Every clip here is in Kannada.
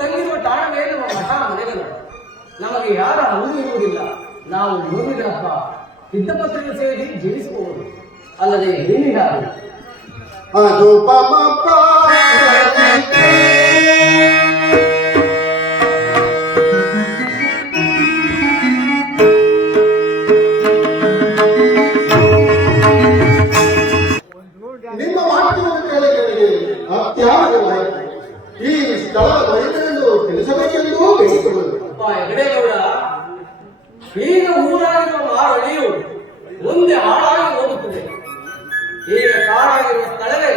ತಂಗಿರುವ ತಾಣವೇ ನಮ್ಮ ಮಠ ಮನೆಗಳು. ನಮಗೆ ಯಾರ ಹಂಗು ಇರುವುದಿಲ್ಲ. ನಾವು ನೋಡಿದಪ್ಪ ಸಿದ್ಧಪತ್ರಿಕೆ ಸೇರಿ ಜೀವಿಸಬಹುದು, ಅಲ್ಲದೆ ಏನಿಲ್ಲ. ಅದು ಪಮಪ್ಪ ನಿಮ್ಮ ಮಾತಿನ ಕೇಳಿಗಳಿಗೆ ಅತ್ಯಾಗವಾಯಿತು. ಈ ಸ್ಥಳ ಬಯಲೆಂದು ತಿಳಿಸಬೇಕೆಂದು ಬೇಡಿಕೊಳ್ಳುವುದು. ಹೆಗಡೆಗೌಡ, ಈಗ ಊರಾಗಿರುವ ಮಾರಳಿಯು ಮುಂದೆ ಹಾಳಾಗಿ ಹೋಗುತ್ತದೆ. ಈಗ ಕಾಡಾಗಿರುವ ಸ್ಥಳವೇ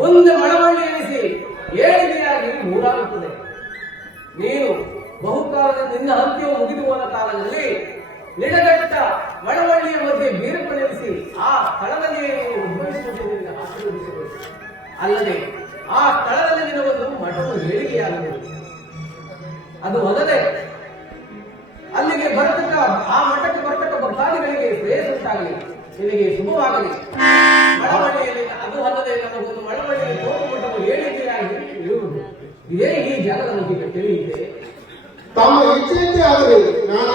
ಮುಂದೆ ಮಳವಳ್ಳಿ ಎನಿಸಿ ಏಳಿಗೆಯಾಗಿ ಊರಾಗುತ್ತದೆ. ನೀನು ಬಹುಕಾಲದ ನಿನ್ನ ಹಂತ್ಯವು ಮುಗಿದು ಹೋದ ಕಾಲದಲ್ಲಿ ನಿಡಗಟ್ಟ ಮಳವಳ್ಳಿಯ ಮಧ್ಯೆ ಬೀರುಪಡೆಸಿ ಆ ಸ್ಥಳದಲ್ಲಿ ನೀನು ಉದ್ಭವಿಸುವುದರಿಂದ ಆಶೀರ್ವದಿಸಬೇಕು. ಅಲ್ಲದೆ ಆ ಸ್ಥಳದಲ್ಲಿ ನಿನಗೊಂದು ಮಠವು ಏಳಿಗೆಯಾಗಬೇಕು. ಅದು ಅಲ್ಲದೆ ಅಲ್ಲಿಗೆ ಬರ್ತಕ್ಕ ಆ ಮಠಕ್ಕೆ ಬರ್ತಕ್ಕ ಭಕ್ತಾದಿಗಳಿಗೆ ಶ್ರೇಯಸ್ಸುಂಟಾಗಲಿ, ನಿನಗೆ ಶುಭವಾಗಲಿ. ಮಳವಳ್ಳಿಯಲ್ಲಿ ಅದು ಅಲ್ಲದೆ ನಮಗೊಂದು ಮಳವಳ್ಳಿಯಲ್ಲಿ ಕೋಪು ಮಠವು ಏಳಿಗೆಯಾಗಿ ಇರುವುದು. ಇದೇ ಈ ಜಾಗದ ಬಗ್ಗೆ ತಿಳಿಯುತ್ತೆ. ತಮ್ಮ ಇಚ್ಛೆಯಂತೆ ಆಗಲಿ. ನಾನು